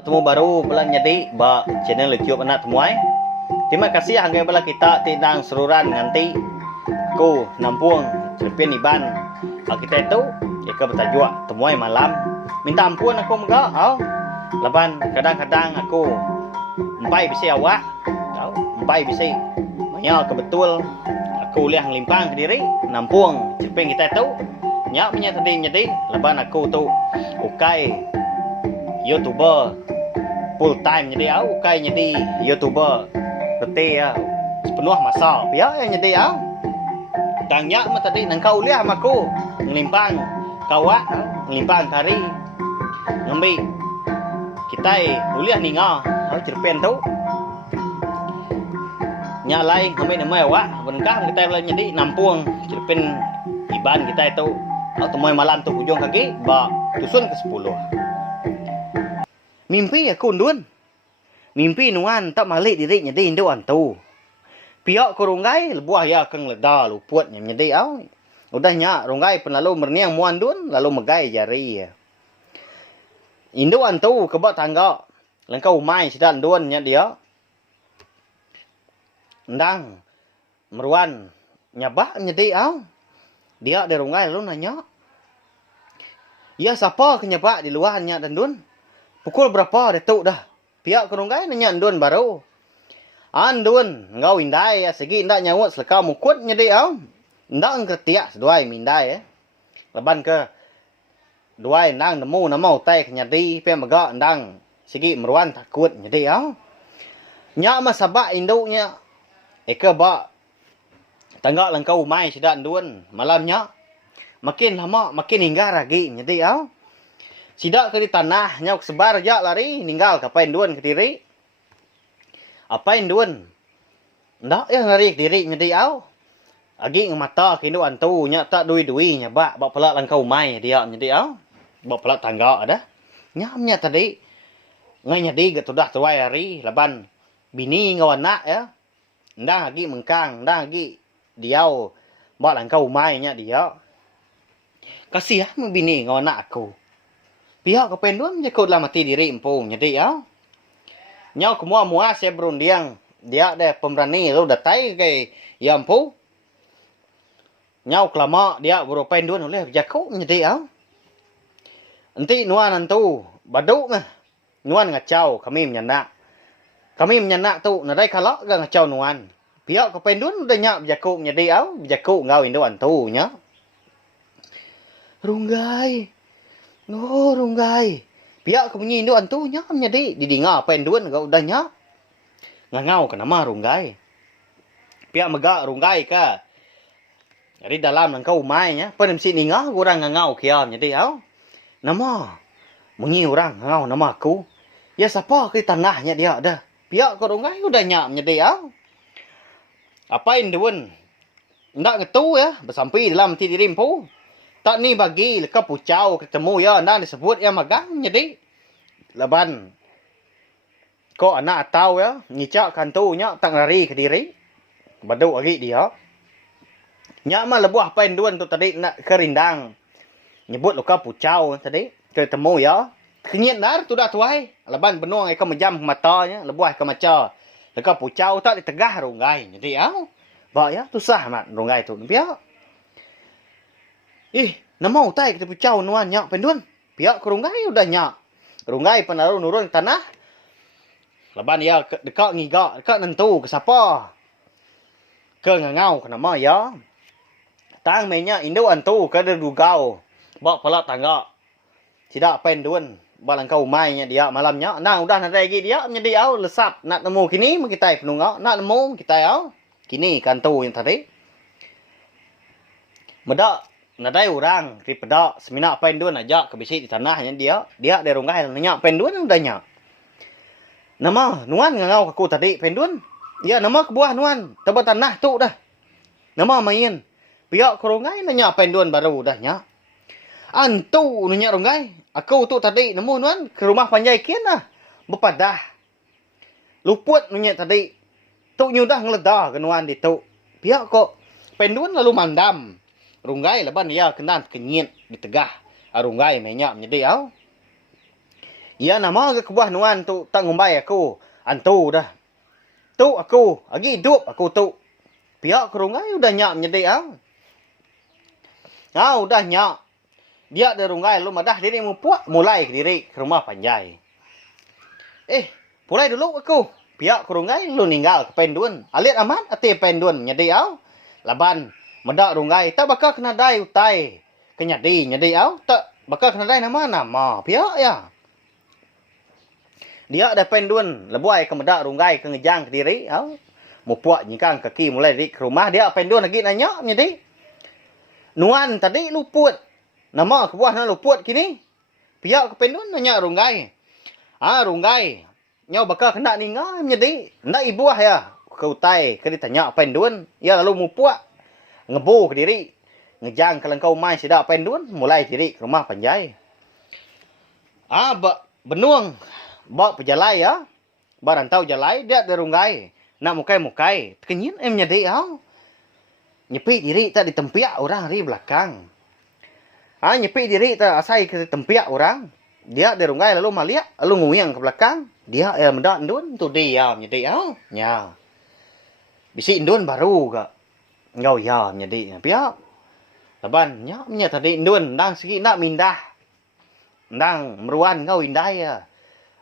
Temu baru pula jadi ba channel YouTube anak temuai. Terima kasih hanggang pula kita tindang seluruhan nanti aku nampung cerpin iban. Kita itu ya bertajuk temuai malam. Minta ampun aku megak. Laban kadang-kadang aku empai bisa awak. Tahu, empai bisa. Banyak kebetul aku lihat ngelimpang ke diri nampung cerpin kita itu. Nyak punya tadi jadi laban aku tu ukai YouTuber full time jadi ukai jadi YouTuber tetapi ya sepenuh masa ya yang jadi tanya mah tadi nang kau lihat sama aku ngelimpang kawak ngelimpang hari ngambil kita uliah ninga cerpen tu nyalai ngambil nama awak benkah kita jadi nampung cerpen iban kita itu temuai malam tu hujung kaki ba tusun ke 10. Mimpi aku ndun. Mimpi nuan tak malik diri nyedi ndo antu. Piak ko runggai lebuah ya keng leda luput nyedi Udah nya runggai pen lalu merniang muan dun lalu megai jari. Indo antu kebak tangga. Lengkau mai sidan dun nya dia. Ndang meruan nyabak nyedi Dia de runggai lalu nanya. Ya siapa kenyabak di luarnya dan dun? Pukul berapa Datuk dah? Pihak kerunggai nanya andun baru. Andun, ngau indai segi ndak nyawut selekau mukut nyedi Ndak ngkertiak seduai mindai Leban ke duai ndang nemu nama utai kenyadi pe megak ndang segi meruan takut nyedi Nya masabak induknya. Eka ba tangga langkau mai sidak andun malamnya. Makin lama makin hingga lagi nyedi Sidak ke di tanah, nyok sebar jak lari, ninggal kapain duan ke diri. Apain duan? Ndak ya lari ke diri nyedi Agi ngemata ke indu antu, nyak tak dui-dui nyabak, bak pelak langkau mai dia nyedi Bak pelak tangga ada. Nyamnya tadi, ngai nyedi getudah tuai hari, laban bini ngau anak ya. Ndang agi mengkang, ndang agi diau, bak langkau mai nya dia. Kasih bini ngau anak aku. Pihak kependuan je kau dalam mati diri empung jadi Nyau semua saya berundiang dia ada pemberani lu datai ke yampu. Nyau kelama dia berpenduan oleh jaku jadi Nanti nuan nantu baduk mah. Nuan ngacau kami menyenak. Kami menyenak tu nadai kalak ga ngacau nuan. Pihak kependuan udah nyak jaku jadi jaku ngau indu antu nya. Runggai. Oh, runggai. Pihak kemunyi indu antu nya jadi didinga penduan kau udah nya. Ngangau ke nama runggai. Pihak megak runggai ka. Jadi dalam nangkau umai nya, pen msi ninga kurang ngangau kia jadi Nama mengi orang ngangau nama aku. Ya siapa ke tanahnya dia dah. Pihak ke runggai udah nya jadi Apa induan? Ndak ngetu ya, bersampai dalam ti dirimpu. Tak ni bagi leka pucau ketemu ya anda disebut ya magang jadi laban kok anak tahu ya ngicak kantunya tak lari ke diri baduk lagi dia nya mah lebuah pain duan tu tadi nak kerindang nyebut luka pucau tadi ketemu ya kenyit dar tu dah tuai laban benuang ke mejam matanya lebuah ke maca leka pucau tak ditegah runggai jadi ba ya tu sah mat runggai tu biar nama utai kita pucau nuan nyak penduan. Pihak kerunggai udah nyak. Kerunggai penaruh nurun tanah. Laban ya dekat ngigak, dekat nentu ke siapa? Ke ngangau ke nama ya. Tang menya indu antu ke dudugau. Bak pelak tangga. Tidak penduan. Balang kau mainnya dia malamnya. Nah udah nanti lagi dia menjadi lesap. Nak nemu kini kita penungau. Nak nemu kita kini kantu yang tadi. Medak nadai orang di pedak semina penduan aja ke bisi di tanahnya dia dari runggai nanya penduan udah nya. Nama nuan ngangau aku tadi penduan. Ya nama kebuah nuan tebak tanah tu dah. Nama main. Pihak ke runggai nanya penduan baru dah nya. Antu nanya runggai. Aku tu tadi nemu nuan ke rumah panjai kian dah. Bepadah. Luput nanya tadi. Tu nyudah ngeledah ke nuan di tu. Pihak kok penduan lalu mandam. Runggai laban dia kenan kenyit ditegah. Runggai menyak menjadi Ya nama ke kebuah nuan tu tak ngumbai aku. Antu dah. Tu aku. Lagi hidup aku tu. Pihak kerungai udah nyak menyedik au. Udah nyak. Dia ada rungai lu madah diri mupuak. Mulai ke diri ke rumah panjai. Mulai dulu aku. Pihak kerungai lu ninggal ke penduan. Alit aman ati penduan menyedik au. Laban. Medak rungai. Tak bakal kena dai utai. Kenyadi nyedi au. Tak bakal kena dai nama. Pihak ya. Dia ada penduan lebuai ke medak rungai ke ngejang ke diri au. Mupuak nyikang kaki mulai diri ke rumah dia penduan lagi nanya nyedi. Nuan tadi luput. Nama kebuah na luput kini. Pihak ke penduan nanya rungai. Rungai. Nyau bakal kena ningal nyedi. Ndak ibuah ya. Ke utai ke ditanya penduan. Ya lalu mupuak ngebu ke diri. Ngejang ke lengkau mai sida penduan mulai diri ke rumah panjai. Benuang bawa pejalai ya. Barantau jalai dia derunggai. Nak mukai-mukai. Kenyin nyedi au. Nyepi diri tak ditempiak orang di belakang. Nyepi diri tak asai ke tempiak orang. Dia derunggai lalu maliak. Lalu nguyang ke belakang. Dia mendak ndun. Tu dia nyedi au. Ya. Bisi ndun baru ke. Ngau ya nyedi. Piak. Laban nya tadi ndun. Ndang segi nak mindah. Ndang meruan ngau indai ya.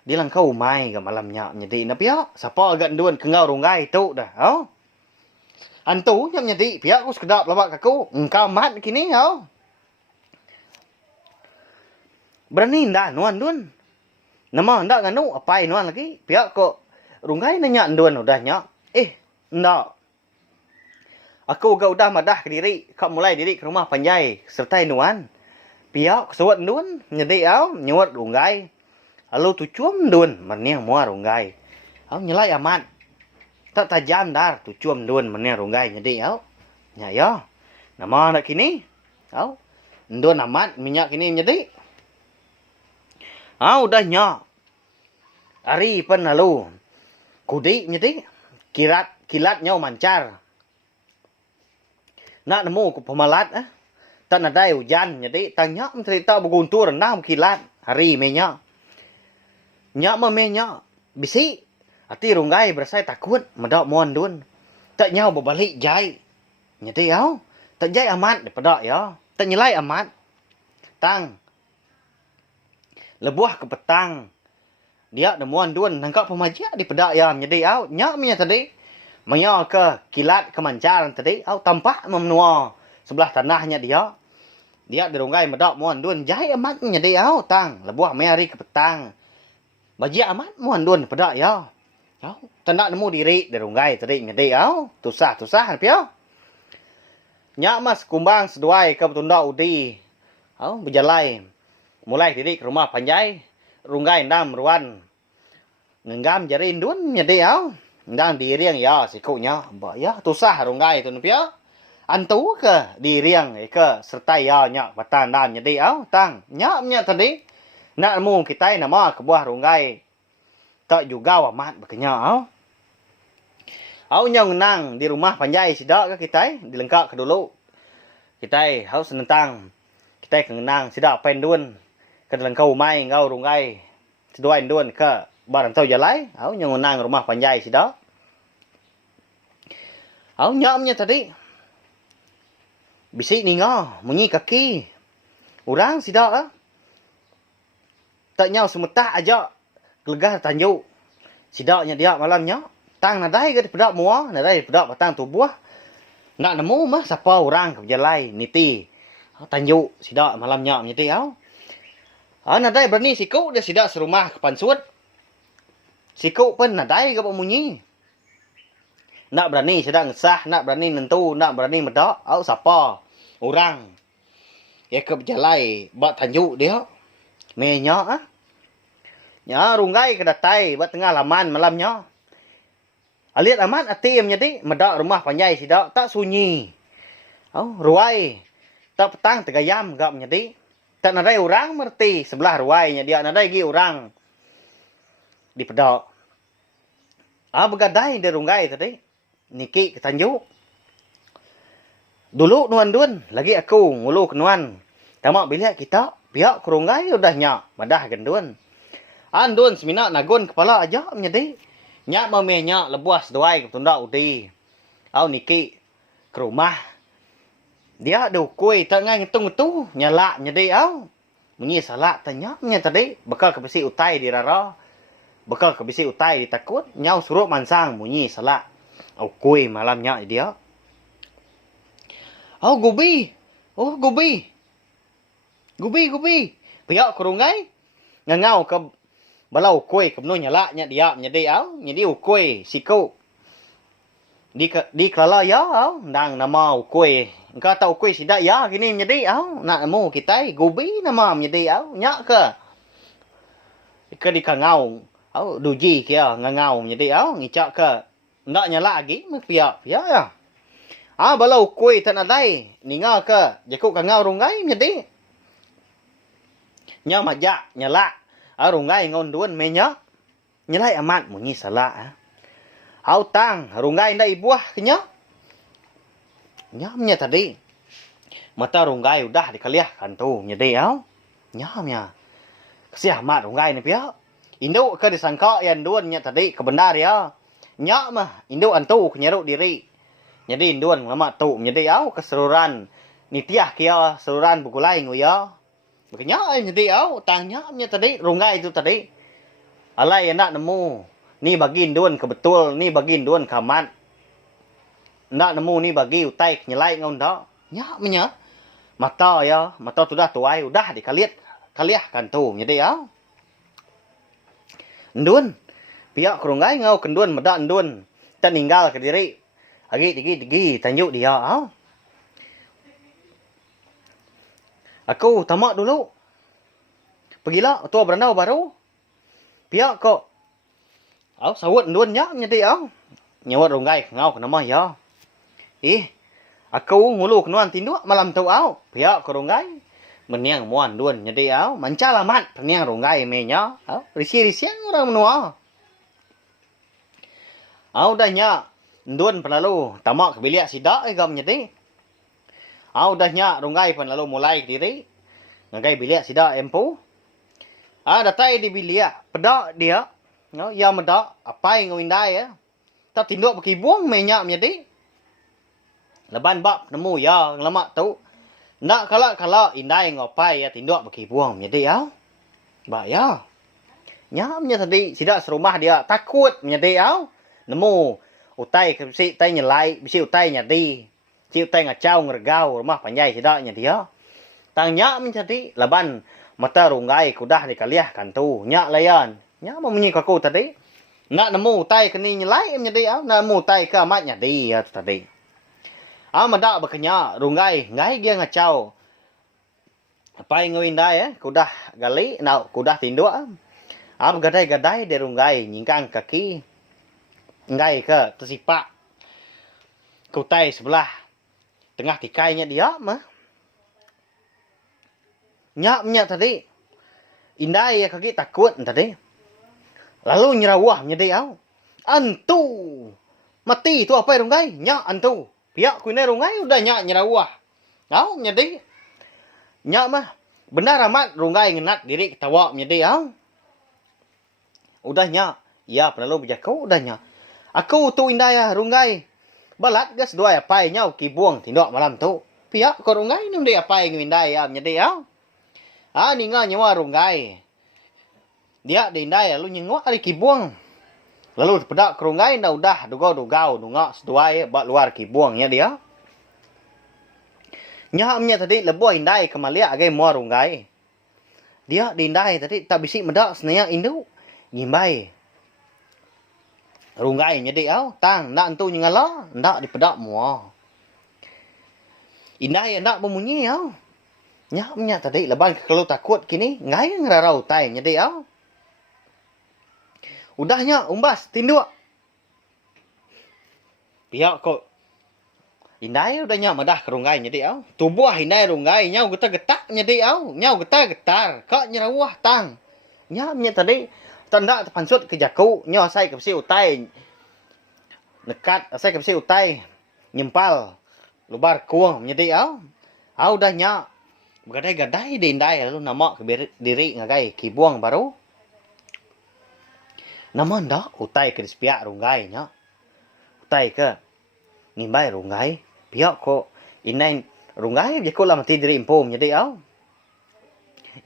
Dia lang kau mai ke malamnya nyedi na pihak. Siapa agak nduan ke ngau rungai tu dah. Antu nyam nyedi pihak aku sekedap lawak aku. Engkau mat kini Berani ndak nuan duan. Nama ndak nganu apai nuan lagi. Pihak kok rungai nanya nduan udah nyak. Ndak. Aku udah madah ke diri. Kau mulai diri ke rumah panjai sertai nuan. Pihak suat nduan nyedi au nyuat rungai. Lalu tu cuam dun meniang mua rungai. Nyelai amat. Tak tajam dar tu cuam dun meniang rungai jadi nya ya. Nama nak kini. Dun amat minyak kini jadi. Udah nya. Hari pen lalu. Kudi jadi. Kilat nyau mancar. Nak nemu ku pemalat tak nadai hujan jadi tanya cerita berguntur renang kilat hari minyak. Nyak memenya bisi ati rungai berasai takut medak muan dun tak nyau berbalik jai nyati tak jai amat daripada ya tak nyelai amat tang lebuah ke petang dia demuan dun nangkap pemajak di pedak ya nyadi nyak menya tadi menya ke kilat kemancaran tadi tampak memenua sebelah tanahnya dia di rungai medak muan dun jai amat nyadi tang lebuah meri ke petang bagi amat muan dun pada ya. Tak nak nemu diri derunggai tadi ngedi tusah pia. Nya mas kumbang seduai ke betunda udi. Berjalai. Mulai diri ke rumah panjai. Runggai ndam ruan. Ngenggam jarin dun nyedi ndang diriang ya sikunya. Ya tusah runggai tu pia. Antu ke diriang ke sertai ya nya batan dan nyedi tang nya nya tadi. Nak nemu kita nama kebuah rungai. Tak juga amat berkenya. Nyong nang di rumah panjai sidak ke kita. Dilengkap ke dulu. Kita senentang. Kita kenang sidak pendun. Ke dilengkau mai ngau rungai. Seduai dun ke barantau jalai. Nyong nang rumah panjai sidak. Nyomnya tadi. Bisik ni ngau. Munyi kaki. Orang sidak tak nyau semetah aja gelegah tanjuk. Sidaknya dia malamnya. Tang nadai ke pedak mua. Nadai pedak batang tubuh. Nak nemu mah siapa orang ke berjalai. Niti. Tanjuk. Sidak malamnya. Niti nadai berani siku. Dia sidak serumah ke pansut. Siku pun nadai ke pemunyi. Nak berani sidak ngesah. Nak berani nentu. Nak berani medak. Siapa orang. Ya ke berjalai. Bak tanjuk dia. Menya nya rungai ke datai buat tengah laman malamnya. Alit aman ati menjadi medak rumah panjai sidak tak sunyi. Ruai tak petang tegayam gak menjadi. Tak nadai orang merti sebelah ruainya dia nadai gi orang di pedak. Begadai di rungai tadi. Niki ke tanjuk. Dulu nuan dun lagi aku ngulu ke nuan. Tamak bilik kita pihak kerungai udah nyak madah gendun. Andun semina nagon kepala aja menjadi. Nyak memenya lebuas doai ke tunda udi. Au niki ke rumah. Dia ada kuih tak ngai ngitung tu nyala menjadi au. Munyi salah tanya nya tadi bakal ke besi utai di rara. Bakal ke besi utai di takut nyau suruh mansang munyi salah. Au kuih malamnya dia. Au gubi. Oh gubi. Gubi. Pihak kurungai. Ngangau ke balau kuih ke benuh nyala nya dia menjadi au. Jadi kuih siku. Di kelala ya au. Nang nama kuih. Engkau tahu kuih sidak ya gini menjadi au. Nak mu kita gubi nama menjadi au. Nyak ke. Ke di kangau. Au duji kia ngangau menjadi au. Ngicak ke. Ndak nyala lagi. Pihak ya. Balau kuih tak nadai. Ninga ke. Jakuk kangau rungai menjadi. Nya majak nyala. Rungai ngon duan menya. Nyalai amat munyi salah. Au tang rungai ndak ibuah kenya. Nyamnya tadi. Mata rungai udah dikaliahkan tu menjadi au. Nyamnya. Kesiah mat rungai ni pia. Induk ke disangka yang duan nya tadi kebenar ya. Nyak mah induk antu kenyeruk diri. Jadi induan lama tu menjadi au keseluruhan nitiah kia seluruhan buku lain ya. Makanya jadi au tangnya tadi rungai itu tadi. Alai nak nemu ni bagi induan kebetul ni bagi induan kamat. Nak nemu ni bagi utai nyelai ngon dak. Nya menya. Mata ya, mata sudah tuai udah dikaliahkan tu menjadi au. Induan pihak rungai ngau kenduan medak induan tak ninggal ke diri. Agi tanjuk dia. Aku tamak dulu. Pergilah tua berandau baru. Pihak kok. Sawut duan nya jadi nyawat rungai ngau ke nama ya. Aku ngulu kenuan tinduk malam tu Pihak ke rungai. Meniang muan duan jadi mancalamat peniang rungai menya. Risi-risiang orang menua. Dah nya. Duan penlalu tamak ke bilik sidak gam nyedi. Dah nyak rungai penlalu mulai diri. Ngagai bilik sidak empu. Datai di bilik pedak dia. Ya medak apa yang ngindai ya. Tak tinduk berkibuang menyak nyedi. Leban bab nemu ya ngelamak tu. Nak kalau indai ngopai ya tinduk berkibuang nyedi ya. Ba ya. Nyamnya tadi sidak serumah dia takut nyedi ya. Nemu utai ke bisi tai nyelai bisi utai nyadi si utai ngacau ngergau rumah panjai sidak nya dia tangnya menjadi laban mata rungai kudah dikaliahkan tu nyak layan nya memunyi kaku tadi nak nemu utai kini nyelai menjadi nak nemu utai ke amat nyadi ya tadi madak bekenya rungai ngai dia ngacau apa yang ngwindai kudah gali nak kudah tinduk gadai-gadai de rungai nyingkang kaki ngai ke tersipak kutai sebelah tengah tikainya dia mah nyaknya tadi indai ya kaki takut tadi lalu nyerawah menjadi antu mati tu apa rungai nyak antu pihak kuinai rungai udah nyak nyerawah menjadi nyak mah benar amat rungai ngenat diri ketawa menjadi udah nyak ya perlu berjaku udah nyak. Aku tu indah ya rungai. Balat gas dua ya pai nyau kibuang tindok malam tu. Pihak ko rungai ni dia pai ngindai ya nyedi ya. Ninga nyawa rungai. Dia di indai lu nyengwa ali kibuang. Lalu pedak ke rungai dah udah dugau nunga sedua ya bak luar kibuang ya dia. Nyahamnya tadi lebuh indai kemalia agai mua rungai. Dia di indai tadi tak bisik medak senaya indu. Nyimbai. Rungai nyedi tang nak entu nyengala ndak dipedak mua. Indai ndak bemunyi Nyaknya tadi leban kalau takut kini ngai ngerarau tai nyedi Udahnya umbas tinduk. Pihak kok indai udahnya madah ke rungai nyedi Tubuh indai rungai nyau getar-getar nyedi nyau getar-getar kok nyerawah tang. Nyaknya tadi tanda terpansut ke jaku nyo sai ke si utai nekat sai ke si utai nyempal lubar kuang menjadi udah nya gadai-gadai dindai lalu nama ke diri ngagai kibuang baru Namun dah utai ke dispiak runggai nya. Utai ke ngimbai runggai. Piak ko inain runggai biar ko lah mati diri impom jadi au.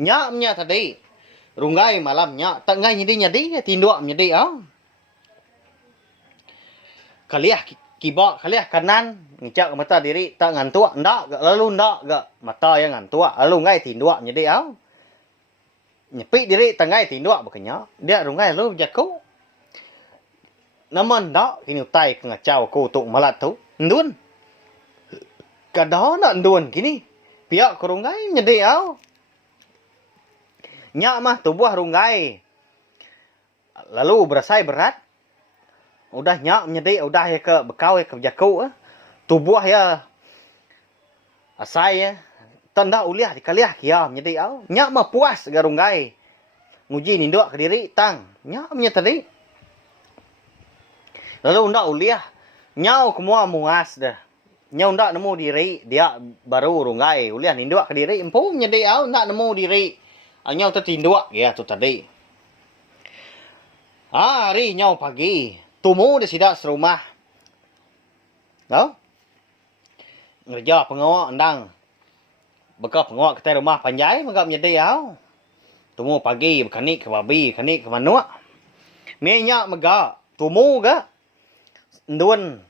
Nya tadi runggai malam nya tak ngai nyadi tinduk nyadi au. Kaliah kibak kaliah kanan ngicak mata diri tak ngantuk ndak lalu ndak gak mata yang ngantuk lalu ngai tinduk nyadi au. Nyepi diri tangai tinduk bekenya dia runggai lalu jaku. Naman ndak kini utai ke ngacau ko tuk malat tu ndun. Kadah nak ndun kini. Piak ko runggai nyadi au. Nya mah tubuh runggai. Lalu berasai berat. Udah nyak nyedi udah ya ke bekau ya ke jaku tubuh ya asai ya tanda uliah dikaliah kia nyedi au nyak mah puas garunggai nguji ninduk ke diri tang nyak nya tadi lalu ndak uliah nyau semua muas dah nyau ndak nemu diri dia baru runggai uliah ninduk ke diri empu nyedi au ndak nemu diri nyau tertinduk ya tu tadi hari nyau pagi tumu di sidak serumah. Tahu? Ngerja pengawak endang. Bekah pengawak ke rumah panjai megap nyedi au. Tumu pagi berkanik ke babi, kanik ke manuk. Minyak megap. Tumu ke? Ndun.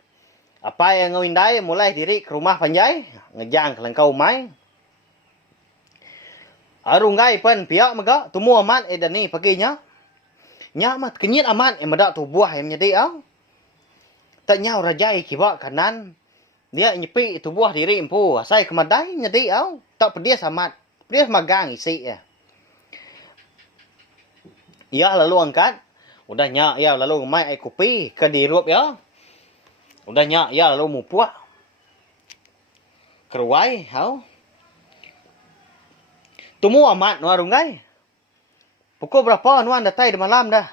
Apa yang ngawindai mulai diri ke rumah panjai. Ngejang ke lengkau mai. Arunggai pen piak megap. Tumu amat edani paginya. Nya mat kenyit aman yang medak tubuh yang nyedi au. Tak nyau rajai kibak kanan. Dia nyepi tubuh diri empu. Asai kemadai nyedi au. Tak pedias amat. Pedias magang isi ya. Ya lalu angkat. Udah nyak ya lalu ngemai air kopi ke dirup ya. Udah nyak ya lalu mupuak. Keruai au. Tumu amat nuarunggai. Pukul berapa nuan datai di malam dah?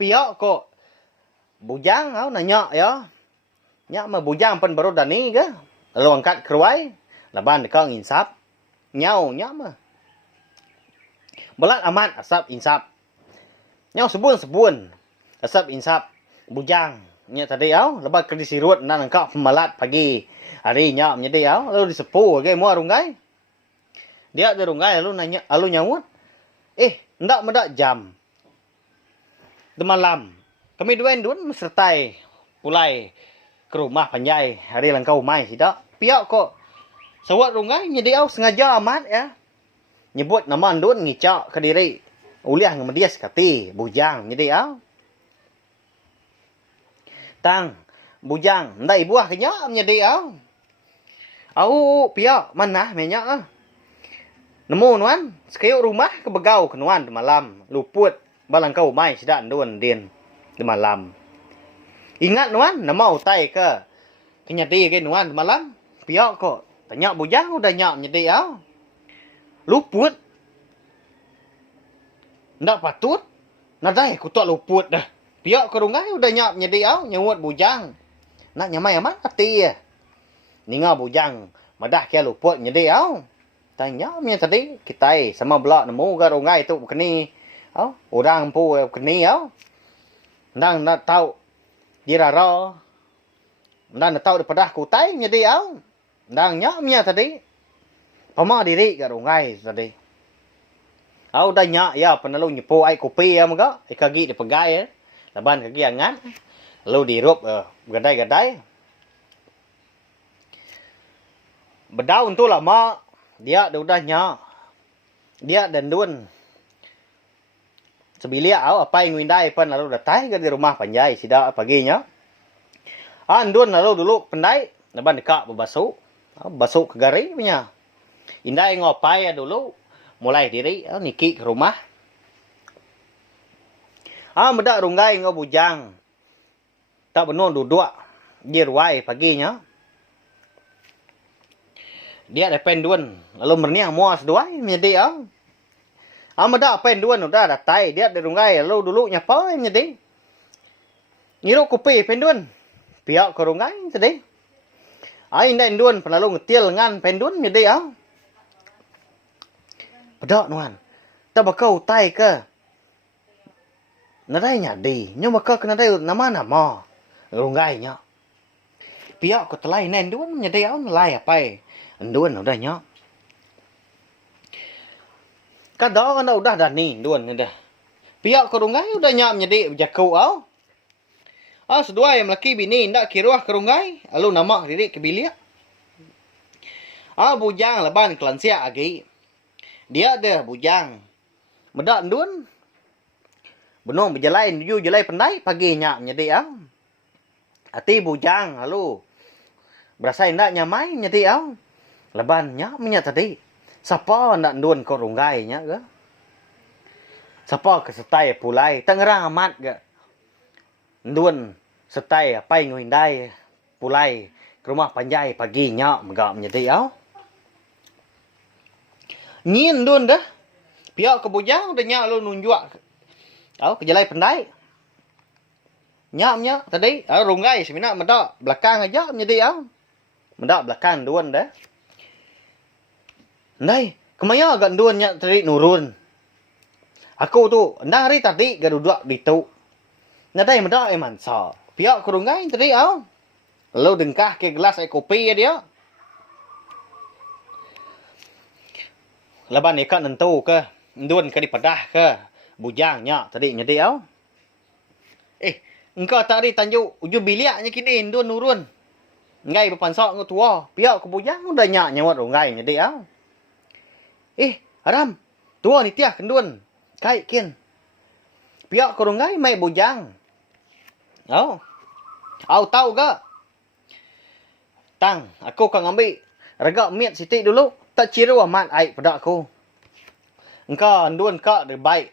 Piak kok bujang au nanya ya. Nyak mah bujang pen baru dani ke? Lalu angkat keruai, laban dekang insap. Nyau nyak mah. Belat amat asap insap. Nyau sebun asap insap bujang. Nyak tadi au lebat ke disirut nan angkat pemalat pagi. Hari nyak menyedi au lalu disepu ke mua runggai. Dia de runggai lalu nanya lalu nyawut. Ndak medak jam. Di malam. Kami dua sertai pulai ke rumah panjai. Hari langkau mai tidak. Piak kok. Sawat runggai nyedi au sengaja amat ya. Nyebut nama ndun ngicak ke diri. Uliah ngemedias kati. Bujang nyedi au. Tang. Bujang. Ndak ibuah kenyak nyedi au. Au piak mana menyak ah. Nemu nuan, sekayuk rumah ke begau ke nuan di malam. Luput, balang kau mai sidak ndun din di malam. Ingat nuan, nama utai ke kenyadi ke nuan di malam. Piak kok, tanya bujang udah nyak nyedi au. Luput. Ndak patut. Nadai kutuk luput dah. Piak ke rungai udah nyak nyedi au, nyewut bujang. Nak nyamai amat hati ya. Ninga bujang, madah kia luput nyedi au. Tanya punya tadi kita sama belak nemu ke rungai tu keni. Orang pu keni au. Ndang nak tahu dirara. Ndang nak tahu daripada kutai jadi au. Ndang nya punya tadi. Pama diri ke rungai tadi. Au dah nya ya penalu nyepo ai kopi ya mga. Kagi dipegai ya. Laban kagi angan. Lalu dirup gadai-gadai. Bedaun tu lama dia udah nyak. Dia dan dun. Sebilia au apa yang windai pan lalu datai ke di rumah panjai sida paginya. Andun lalu dulu pendai laban dekak berbasuh. Basuh ke gari punya. Indai ngopai ya dulu mulai diri niki ke rumah. Medak runggai ngo bujang. Tak benar duduk di ruai paginya. Dia ada penduan lalu merniah muas duai menjadi medak penduan udah datai dia di runggai lalu dulu nyapa menjadi. Ngiru kopi penduan. Pihak ke runggai tadi. Indai penduan penalu ngetil dengan penduan menjadi Pedak nuan. Tak bakal utai ke. Nadai nyadi, nyo maka kena dai nama-nama. Runggai nya. Pihak ko telai nen duan nyadi au nalai apai. Duan udah nya. Kada kan udah dah ni duan dah. Pihak ko runggai udah nya nyadi jakau au. Sedua yang laki bini ndak kiruah kerunggai, alu nama diri kebilia. Bujang leban kelansia agi. Dia ada bujang. Medak duan. Benong berjalai nuju jalai pendai pagi nya nyadi au. Ati bujang lalu berasa ndak nyamai nyadi au. Leban nya menya tadi. Sapa ndak duan ko runggai nya ke? Sapa ke setai pulai tangerang amat ke? Duan setai pai nguindai pulai ke rumah panjai pagi nya megak nyadi au. Nyin duan dah. Pihak ke bujang udah nya lu nunjuk ke jalai pendai. Nya tadi runggai semina mendak belakang aja menjadi mendak belakang duan dah. Ndai, kemaya agak duan nya tadi nurun. Aku tu ndang hari tadi gadudak di tu. Nadai mendak mansa. Pihak ke runggai tadi lalu dengkah ke gelas kopi dia. Laban ikan nentu ke duan ke dipedah ke bujangnya tadi nyadi engkau tadi tanjuk ujung biliaknya kini duan nurun. Ngai berpansok ngau tua. Pihak ke bujang udah nyawat ngai nyadi Haram. Tua ni tiah kenduan. Kai kin. Pihak ke ngai mai bujang. Tahu ke? Tang, aku kan ambil regak miat siti dulu. Tak ciru amat air pada aku. Engkau anduan kak dia baik.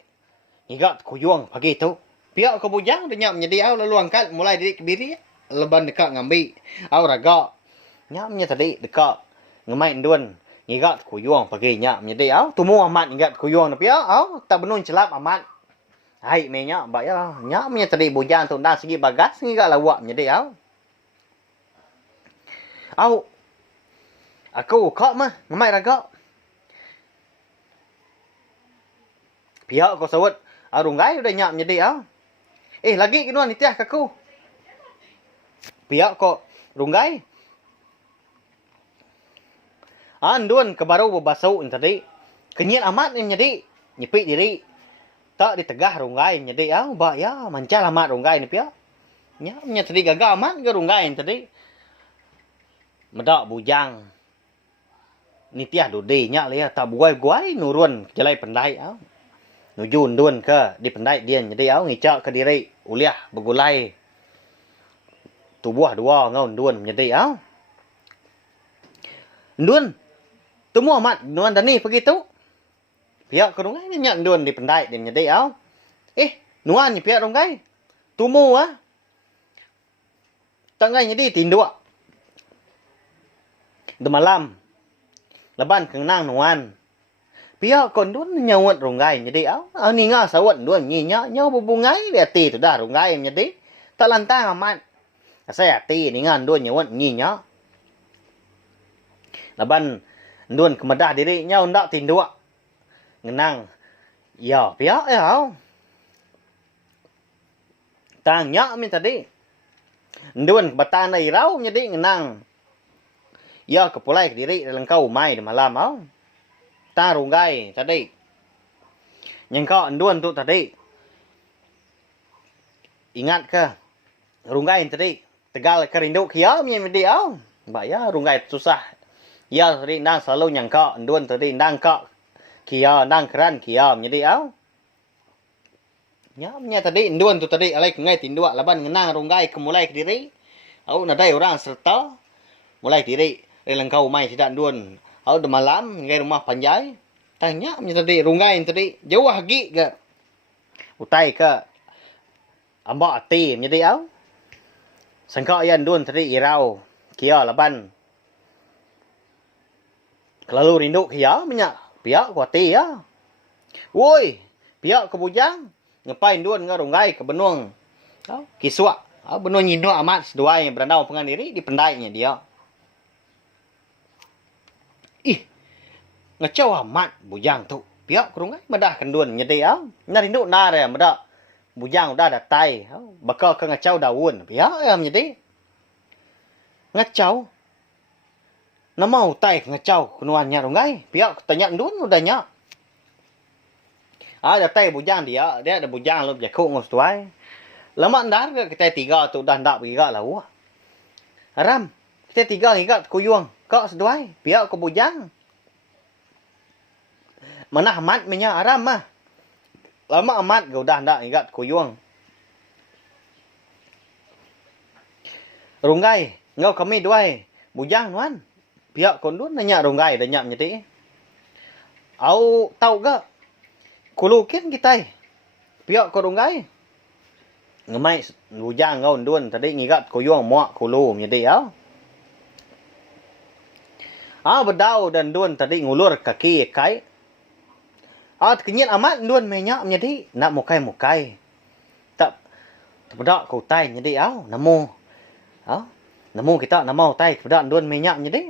Igat kuyuang pagi tu. Pihak ke bujang dia nyap menjadi lalu angkat mulai dari kebiri. Leban dekat ngambil. Ragak. Nyapnya tadi dekat. Ngemai anduan. Igat kuyuang pagi nyap menjadi tumu amat igat kuyuang tapi tak benun celap amat. Hai menya mbak ya. Nyapnya tadi bujang tu dah segi bagas. Igat lawak menjadi aku kak mah ngemai ragak. Pihak ko sawat runggai udah nyap jadi lagi kinuan itiah kaku. Pihak ko runggai. Anduan ke baru berbasau tadi. Kenyit amat ni jadi nyepik diri. Tak ditegah runggai jadi ba ya mancal amat runggai ni pihak. Nya tadi gagah amat ke runggai tadi. Medak bujang. Nitiah dode nya le tak buai-buai nurun jalai pendai Nujun duan ke di pendai dia jadi ngicak ke diri uliah begulai. Tubuh dua ngaun duan jadi Duan temu amat nuan dani begitu. Pihak ke rungai nyak duan di pendai dia jadi nuan ni pihak rungai. Tumu tangai jadi tindua. De malam. Leban kenang nuan. Pihak kon duan nyawat runggai jadi ni nga sawat duan nyinya nyaw bubungai dia ti tu dah runggai jadi tak lantang amat. Saya ti ni nga duan nyawat nyinya. Leban duan kemedah diri nyaw ndak tindua. Ngenang ya pihak tanya min tadi. Duan kebetan ai rau jadi ngenang. Ya kepulai ke diri dalam kau mai di malam ta runggai tadi. Yang kau anduan tu tadi. Ingat ke? Runggai tadi. Tegal ke rindu kia menjadi mbak ya runggai susah. Ya tadi nang selalu yang kau anduan tadi nang kau kia nang keran kia menjadi Ya nya tadi anduan tu tadi alai ngai tindua laban ngenang runggai kemulai ke diri. Nadai orang serta mulai diri kau mai tidak duan. De malam ngai rumah panjai. Tanya tadi runggai tadi jauh lagi ke. Utai ke ambak ati menjadi sangka yan duan tadi irau kia laban. Lalu rindu kia minyak pihak ku ati Woi, pihak ke bujang ngapain duan ke runggai ke benuang. Kiswa benuang nyindo amat sedua yang berandau pengan diri di pendainya dia. Ngecau amat bujang tu. Pihak kerungai medah kenduan nyedi Narindu nare medak bujang udah datai, bakal ke ngacau daun. Pihak ya menjadi ngacau. Nama utai ngacau kenuannya rungai. Pihak tanya dun udahnya. Datai bujang dia ada bujang lu jakuk ngos tuai. Lama ndar kita tiga tu dah ndak biga lah. Haram. Kita tiga ngigat kuyuang. Kau seduai. Pihak ke bujang. Mana amat menya haram mah. Lama amat kau dah ndak ngigat kuyuang. Rungai. Ngau kami duai. Bujang nuan. Pihak kondun nanya rungai dah nyap nyeti. Au tahu ke? Kulukin kita. Pihak ko rungai. Ngemai bujang ngau ndun tadi ngigat kuyuang muak kulu nyeti au. Bedau dan dun tadi ngulur kaki kai. Kenyit amat dun menyak nyeti nak mukai. Tak bedak kau tai nyeti au namo. Namo kita namo tai bedak dun menyak nyeti.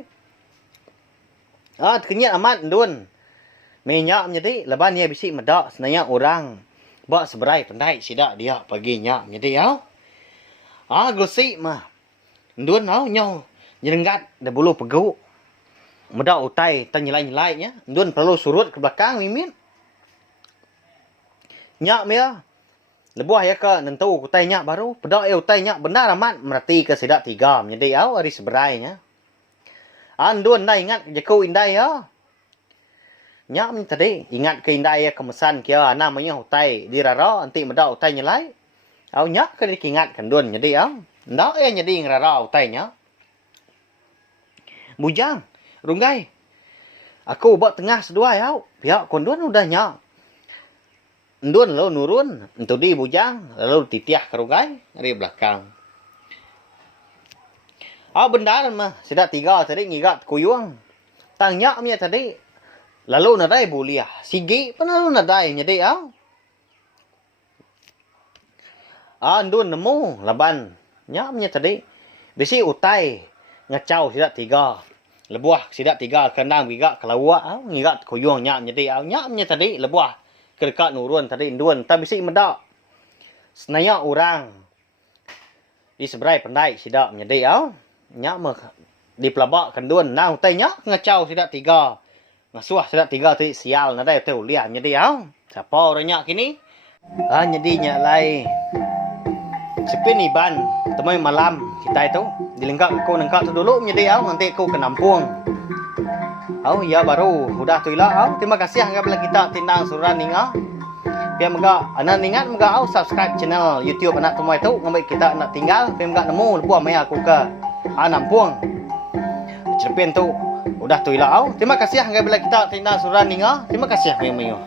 Kenyit amat dun. Menyak nyeti leban dia bisi medak senaya orang. Bak seberai pandai sidak dia pagi nyak nyeti au. Gosip mah. Dun au nyau nyerenggat dah bulu pegu. Medak utai tan nyelai-nyelainya. Dun perlu surut ke belakang mimin. Nyak mia. Lebuah ya ke nentu utai nyak baru. Pedak utai nyak benar amat merati ke sidak tiga. Nyedi au hari seberainya. Dun dah ingat jaku indai ya. Nyak ni tadi ingat ke indai ya kemesan kia namanya utai dirara nanti medak utai nyelai. Au nyak ke dikingat kan dun nyedi au. Ndak ya nyedi ngrara utainya. Bujang, rungai. Aku buat tengah seduai au. Pihak kondun udah nyak. Ndun lalu nurun, entu di bujang, lalu titiah ke rungai dari belakang. Bendar mah, sidak tiga tadi ngigat kuyuang. Tanya punya tadi, lalu nadai buliah. Sigi pun lalu nadai nyedi au. Ndun nemu laban. Nyak punya tadi, bisi utai ngacau sidak tiga. Lebuah sidak tiga kendang biga kelawak au ngigat kuyuang nyak nyedi au. Nyak punya tadi lebuah dekat nurun tadi indun tak bisi medak senaya orang di seberai pandai sidak nyedi au nyak mah di pelabak kendun nang tai nyak ngacau sidak tiga ngasuah sidak tiga tu sial nadai tu liah nyedi au siapa orang nyak kini nyedi nyak lai sepin iban temai malam kita itu dilengkap aku nengkap tu dulu nyedi au nanti aku ke Nampung. Ya baru udah tu ilah. Terima kasih anggaplah kita tindang suran ninga. Biar mega anak ningat mega subscribe channel YouTube anak temui tu ngambil kita nak tinggal biar mega nemu lebuah mai aku ke Nampung. Cerpen tu udah tu ilah. Terima kasih anggaplah kita tindang suran ninga. Terima kasih meo.